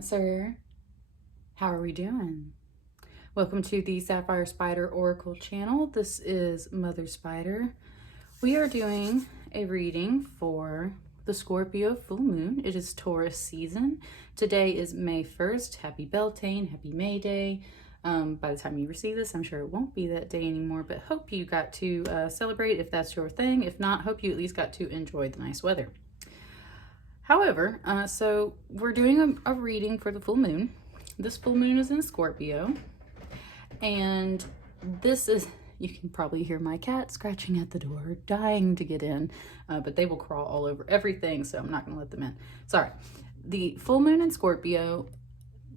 Cancer. How are we doing? Welcome to the Sapphire Spider Oracle channel. This is Mother Spider. We are doing a reading for the Scorpio full moon. It is Taurus season. Today is May 1st. Happy Beltane, happy May Day. By the time you receive this, I'm sure it won't be that day anymore, but hope you got to celebrate if that's your thing. If not, hope you at least got to enjoy the nice weather. However, so we're doing a reading for the full moon. This full moon is in Scorpio, and this is, you can probably hear my cat scratching at the door, dying to get in, but they will crawl all over everything, so I'm not going to let them in. Sorry. The full moon in Scorpio,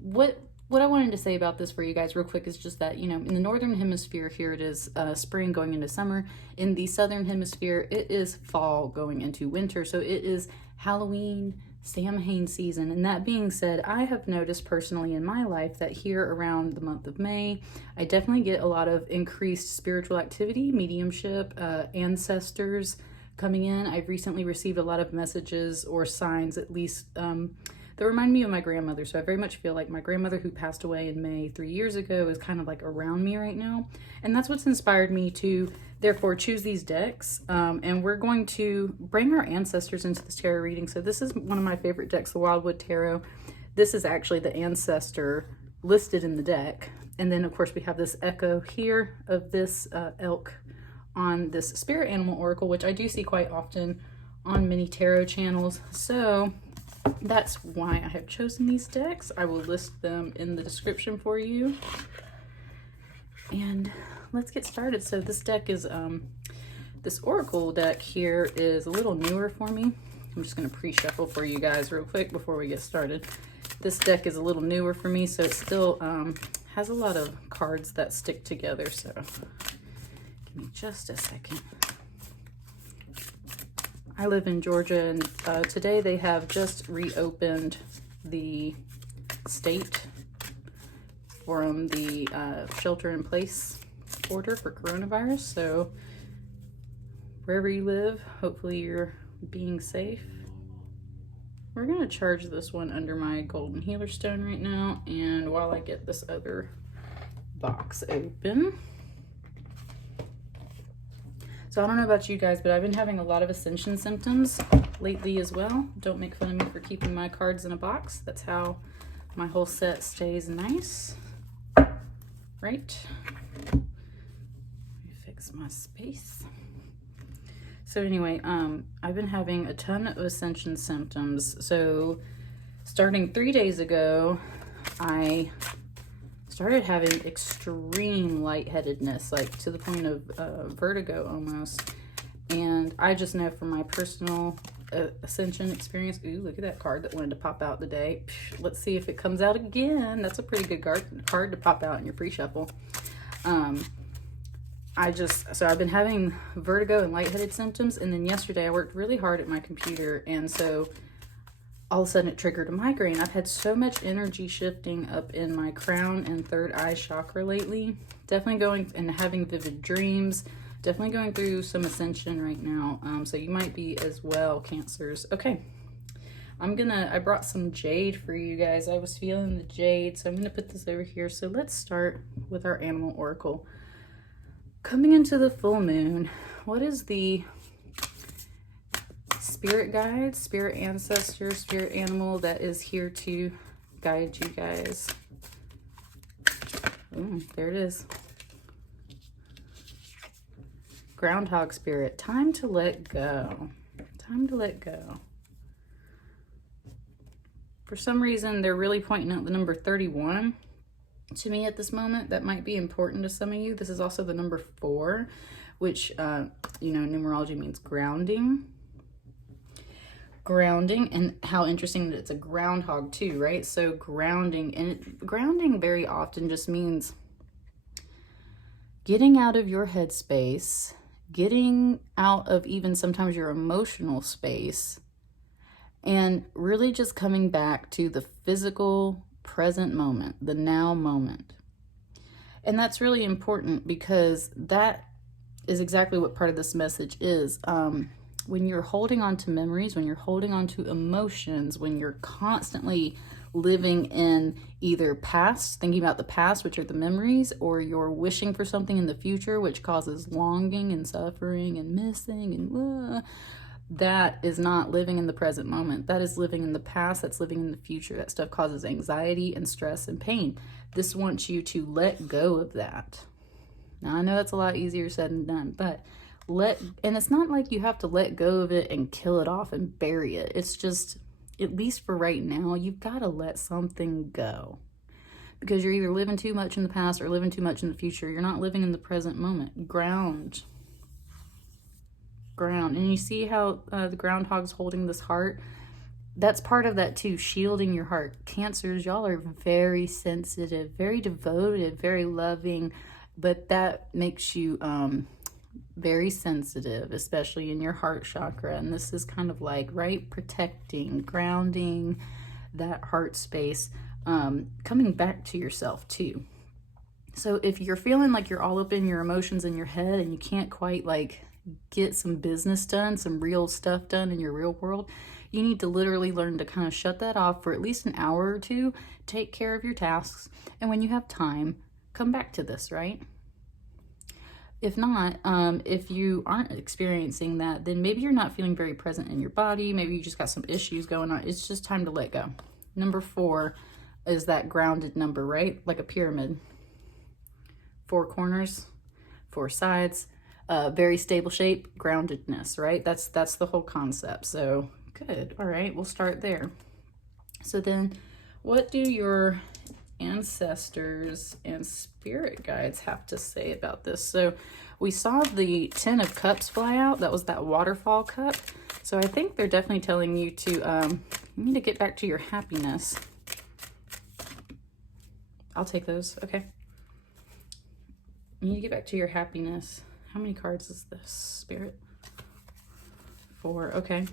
what I wanted to say about this for you guys real quick is just that, you know, in the northern hemisphere here it is spring going into summer. In the southern hemisphere it is fall going into winter, so it is Halloween, Samhain season. And that being said, I have noticed personally in my life that here around the month of May, I definitely get a lot of increased spiritual activity, mediumship, ancestors coming in. I've recently received a lot of messages or signs, at least, that remind me of my grandmother. So I very much feel like my grandmother, who passed away in May 3 years ago, is kind of like around me right now. And that's what's inspired me to therefore choose these decks. And we're going to bring our ancestors into this tarot reading. So this is one of my favorite decks, the Wildwood Tarot. This is actually the ancestor listed in the deck. And then of course we have this echo here of this elk on this spirit animal oracle, which I do see quite often on many tarot channels. So that's why I have chosen these decks. I will list them in the description for you. And let's get started. So this deck is, this oracle deck here is a little newer for me. I'm just going to pre-shuffle for you guys real quick before we get started. This deck is a little newer for me, so it still has a lot of cards that stick together. So give me just a second. I live in Georgia, and today they have just reopened the state from the shelter-in-place order for coronavirus. So wherever you live, hopefully you're being safe. We're going to charge this one under my golden healer stone right now, and while I get this other box open. So I don't know about you guys, but I've been having a lot of ascension symptoms lately as well. Don't make fun of me for keeping my cards in a box. That's how my whole set stays nice. Right? Let me fix my space. So anyway, I've been having a ton of ascension symptoms. So starting 3 days ago, I started having extreme lightheadedness, like to the point of vertigo almost. And I just know from my personal ascension experience, ooh, look at that card that wanted to pop out today. Let's see if it comes out again. That's a pretty good card to pop out in your pre-shuffle. So I've been having vertigo and lightheaded symptoms, and then yesterday I worked really hard at my computer, and so all of a sudden it triggered a migraine. I've had so much energy shifting up in my crown and third eye chakra lately. Definitely going and having vivid dreams. Definitely going through some ascension right now. So you might be as well, Cancers. Okay. I brought some Jade for you guys. I was feeling the Jade, so I'm gonna put this over here. So let's start with our animal oracle. Coming into the full moon, what is the spirit guide, spirit ancestor, spirit animal that is here to guide you guys? Ooh, there it is. Groundhog spirit. Time to let go. Time to let go. For some reason, they're really pointing out the number 31 to me at this moment. That might be important to some of you. This is also the number 4, which, you know, numerology means grounding. Grounding, and how interesting that it's a groundhog too, right? So grounding, and grounding very often just means getting out of your headspace, getting out of even sometimes your emotional space, and really just coming back to the physical present moment, the now moment. And that's really important because that is exactly what part of this message is. When you're holding on to memories, when you're holding on to emotions, when you're constantly living in either past, thinking about the past, which are the memories, or you're wishing for something in the future, which causes longing and suffering and missing and that is not living in the present moment. That is living in the past. That's living in the future. That stuff causes anxiety and stress and pain. This wants you to let go of that. Now, I know that's a lot easier said than done, but and it's not like you have to let go of it and kill it off and bury it. It's just, at least for right now, you've got to let something go. Because you're either living too much in the past or living too much in the future. You're not living in the present moment. Ground. And you see how the groundhog's holding this heart? That's part of that too, shielding your heart. Cancers, y'all are very sensitive, very devoted, very loving, but that makes you very sensitive, especially in your heart chakra. And this is kind of like, right, protecting, grounding that heart space, coming back to yourself too. So if you're feeling like you're all up in your emotions in your head and you can't quite like get some business done, some real stuff done in your real world, you need to literally learn to kind of shut that off for at least an hour or two, take care of your tasks, and when you have time, come back to this, right? If not, if you aren't experiencing that, then maybe you're not feeling very present in your body. Maybe you just got some issues going on. It's just time to let go. Number 4 is that grounded number, right? Like a pyramid. 4 corners, 4 sides. Very stable shape, groundedness, right? That's the whole concept. So good. All right, we'll start there. So then what do your ancestors and spirit guides have to say about this? So we saw the 10 of Cups fly out. That was that waterfall cup. So I think they're definitely telling you to you need to get back to your happiness. I'll take those. Okay. You need to get back to your happiness. How many cards is this, Spirit? 4. Okay.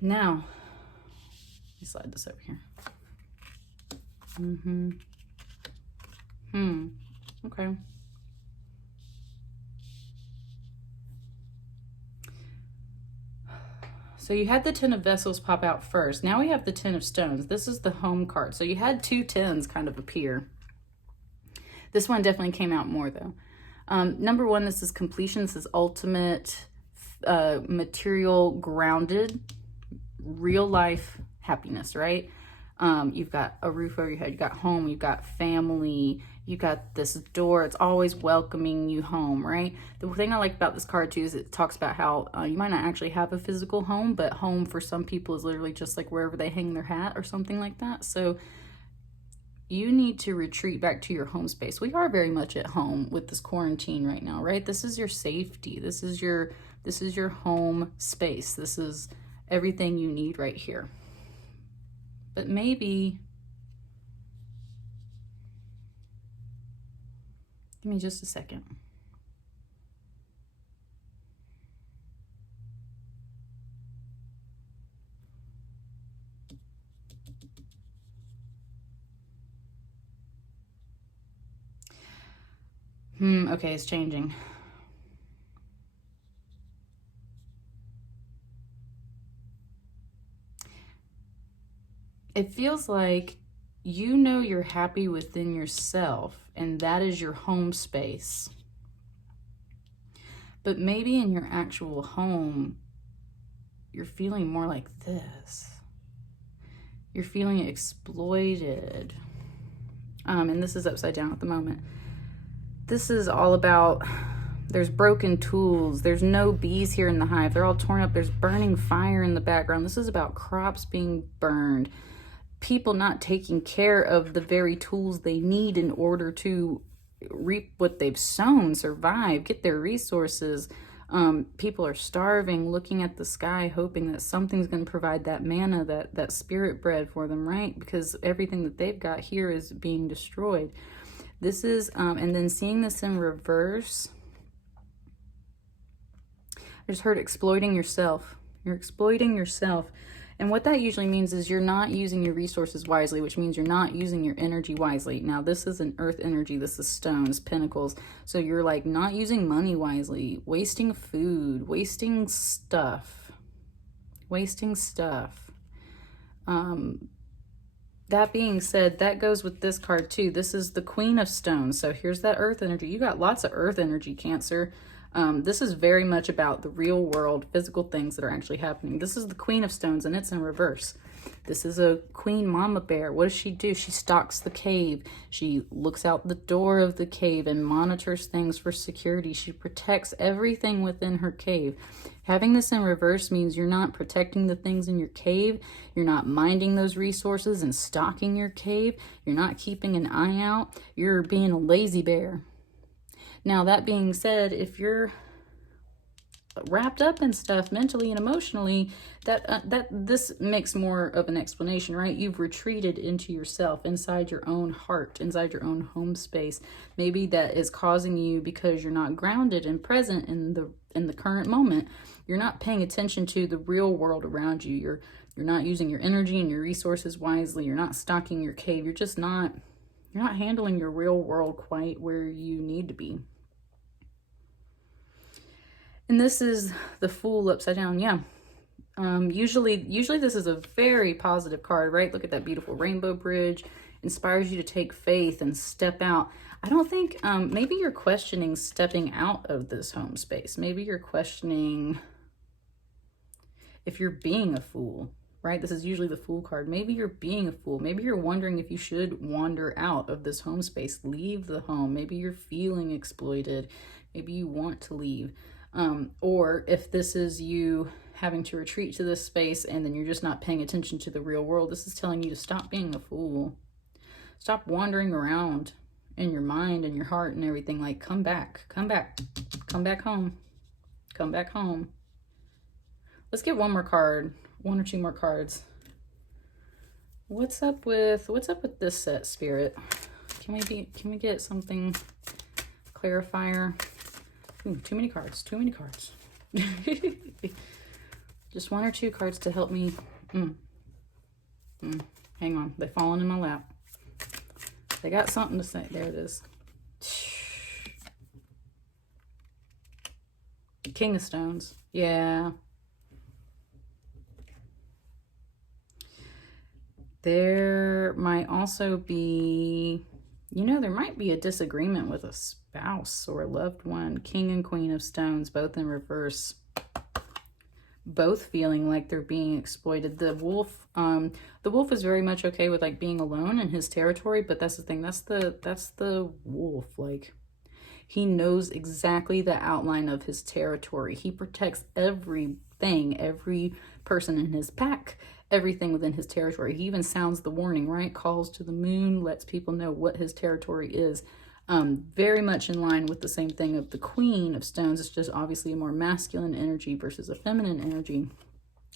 Now, let me slide this over here. Okay. So you had the 10 of Vessels pop out first. Now we have the 10 of Stones. This is the home card. So you had 2 10s kind of appear. This one definitely came out more though. Number 1, this is completion. This is ultimate, material, grounded, real life happiness, right? You've got a roof over your head, you got home, you've got family, you got this door. It's always welcoming you home, right? The thing I like about this card too is it talks about how you might not actually have a physical home, but home for some people is literally just like wherever they hang their hat or something like that. So you need to retreat back to your home space. We are very much at home with this quarantine right now, right? This is your safety. This is your home space. This is everything you need right here. But maybe, give me just a second. Okay, it's changing. It feels like you know you're happy within yourself, and that is your home space. But maybe in your actual home, you're feeling more like this. You're feeling exploited. And this is upside down at the moment. This is all about, there's broken tools. There's no bees here in the hive. They're all torn up. There's burning fire in the background. This is about crops being burned. People not taking care of the very tools they need in order to reap what they've sown, survive, get their resources. People are starving, looking at the sky, hoping that something's going to provide that manna, that spirit bread for them, right? Because everything that they've got here is being destroyed. This is, and then seeing this in reverse, I just heard exploiting yourself. You're exploiting yourself. And what that usually means is you're not using your resources wisely, which means you're not using your energy wisely. Now, this is an earth energy. This is stones, pentacles. So you're like not using money wisely, wasting food, wasting stuff. That being said, that goes with this card too. This is the Queen of Stones. So here's that earth energy. You got lots of earth energy, Cancer. This is very much about the real world, physical things that are actually happening. This is the Queen of Stones and it's in reverse. This is a queen mama bear. What does she do? She stalks the cave. She looks out the door of the cave and monitors things for security. She protects everything within her cave. Having this in reverse means you're not protecting the things in your cave. You're not minding those resources and stocking your cave. You're not keeping an eye out. You're being a lazy bear. Now, that being said, if you're wrapped up in stuff mentally and emotionally, this makes more of an explanation, right? You've retreated into yourself, inside your own heart, inside your own home space. Maybe that is causing you, because you're not grounded and present in the current moment. You're not paying attention to the real world around you. You're not using your energy and your resources wisely. You're not stocking your cave. You're not handling your real world quite where you need to be. And this is the Fool upside down. Yeah. Usually this is a very positive card, right? Look at that beautiful rainbow bridge. Inspires you to take faith and step out. I don't think, maybe you're questioning stepping out of this home space. Maybe you're questioning if you're being a fool, right? This is usually the Fool card. Maybe you're being a fool. Maybe you're wondering if you should wander out of this home space, leave the home. Maybe you're feeling exploited. Maybe you want to leave. Or if this is you having to retreat to this space and then you're just not paying attention to the real world, this is telling you to stop being a fool. Stop wandering around in your mind and your heart and everything. Like, come back home. Come back home. Let's get one more card, one or two more cards. What's up with this set, Spirit? Can we get something clarifier? Ooh, too many cards. Just one or two cards to help me. Hang on, they've fallen in my lap. They got something to say. There it is. King of Stones. Yeah. There might also be, there might be a disagreement with a spouse or a loved one. King and Queen of Stones, both in reverse. Both feeling like they're being exploited. The wolf is very much okay with like being alone in his territory, but that's the thing. That's the wolf. Like, he knows exactly the outline of his territory. He protects everything, every person in his pack, everything within his territory. He even sounds the warning, right? Calls to the moon, lets people know what his territory is. Very much in line with the same thing of the Queen of Stones. It's just obviously a more masculine energy versus a feminine energy.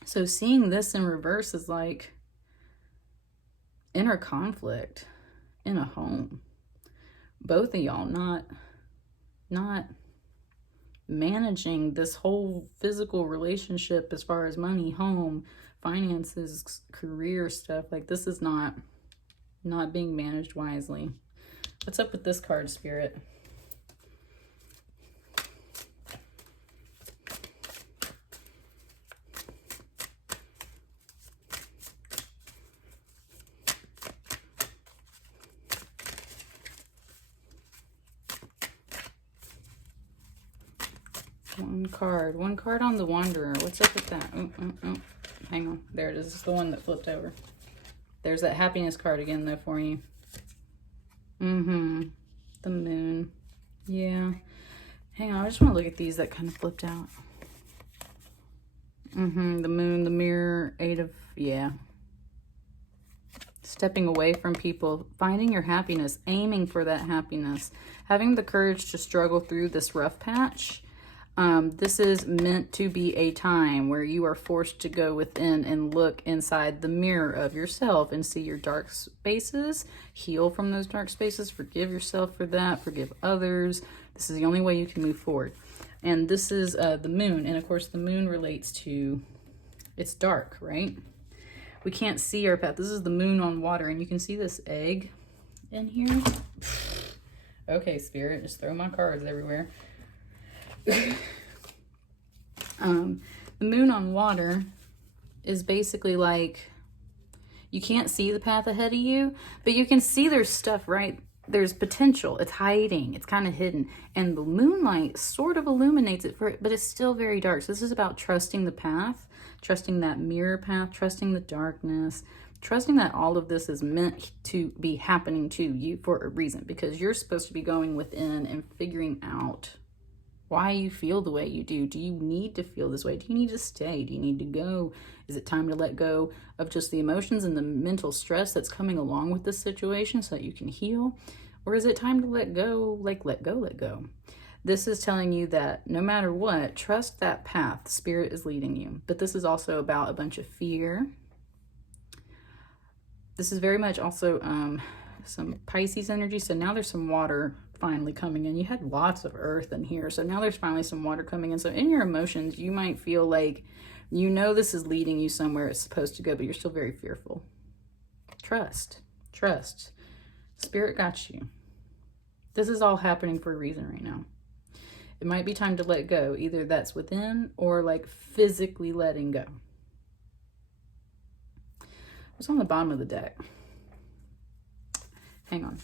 So seeing this in reverse is like inner conflict in a home. Both of y'all not managing this whole physical relationship as far as money, home, finances, career stuff. Like, this is not being managed wisely. What's up with this card, Spirit? One card on the Wanderer. What's up with that? Hang on. There it is. It's the one that flipped over. There's that happiness card again, though, for you. The Moon. Yeah. Hang on. I just want to look at these that kind of flipped out. The Moon, the Mirror, yeah. Stepping away from people, finding your happiness, aiming for that happiness, having the courage to struggle through this rough patch. This is meant to be a time where you are forced to go within and look inside the mirror of yourself and see your dark spaces, heal from those dark spaces, forgive yourself for that, forgive others. This is the only way you can move forward. And this is the Moon. And of course, the Moon relates to, it's dark, right? We can't see our path. This is the Moon on water, and you can see this egg in here. Okay, Spirit, just throw my cards everywhere. The Moon on water is basically like You can't see the path ahead of you, but you can see there's stuff, right? There's potential. It's hiding. It's kind of hidden. And the moonlight sort of illuminates it, but it's still very dark. So this is about trusting the path, trusting that mirror path, trusting the darkness, trusting that all of this is meant to be happening to you for a reason, because you're supposed to be going within and figuring out why you feel the way you do. Do you need to feel this way? Do you need to stay? Do you need to go? Is it time to let go of just the emotions and the mental stress that's coming along with this situation so that you can heal? Or is it time to let go, let go? This is telling you that no matter what, trust that path. Spirit is leading you. But this is also about a bunch of fear. This is very much also some Pisces energy. So now there's some water finally coming in. You had lots of earth in here, so now there's finally some water coming in. So in your emotions, you might feel like you know this is leading you somewhere it's supposed to go, but you're still very fearful. Trust. Spirit got you. This is all happening for a reason right now. It might be time to let go. Either that's within or like physically letting go. What's on the bottom of the deck? Hang on.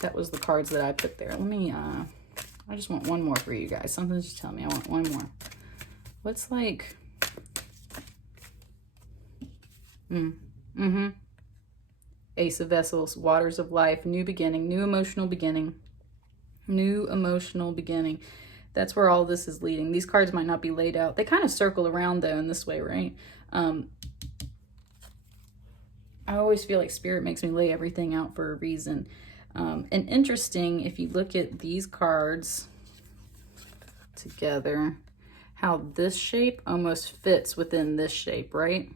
That was the cards that I put there. Let me, I just want one more for you guys. Something's just telling me I want one more. What's like, Ace of Vessels, Waters of Life, new beginning, new emotional beginning, new emotional beginning. That's where all this is leading. These cards might not be laid out. They kind of circle around though in this way, right? I always feel like Spirit makes me lay everything out for a reason. And interesting, if you look at these cards together, how this shape almost fits within this shape, right?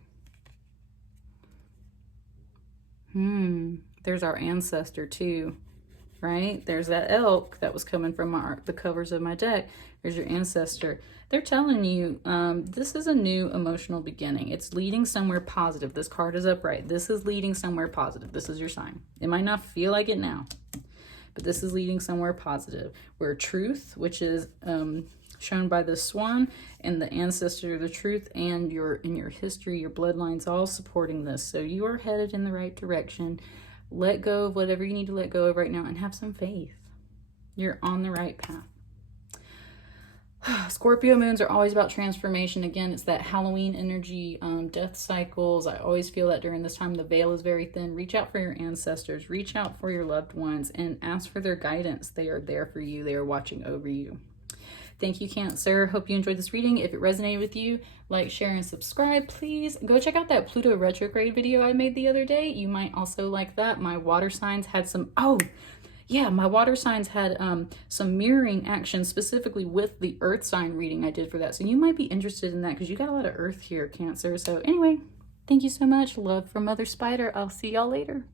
There's our ancestor too, right? There's that elk that was coming from the covers of my deck. There's your ancestor. They're telling you this is a new emotional beginning. It's leading somewhere positive. This card is upright. This is leading somewhere positive. This is your sign. It might not feel like it now, but this is leading somewhere positive. Where truth, which is shown by the swan, and the ancestor, the truth, and in your history, your bloodlines, all supporting this. So you are headed in the right direction. Let go of whatever you need to let go of right now and have some faith. You're on the right path. Scorpio moons are always about transformation. Again, it's that Halloween energy, death cycles. I always feel that during this time, the veil is very thin. Reach out for your ancestors. Reach out for your loved ones and ask for their guidance. They are there for you. They are watching over you. Thank you, Cancer. Hope you enjoyed this reading. If it resonated with you, like, share, and subscribe. Please go check out that Pluto retrograde video I made the other day. You might also like that. My water signs had some... my water signs had some mirroring action specifically with the earth sign reading I did for that. So you might be interested in that because you got a lot of earth here, Cancer. So anyway, thank you so much. Love from Mother Spider. I'll see y'all later.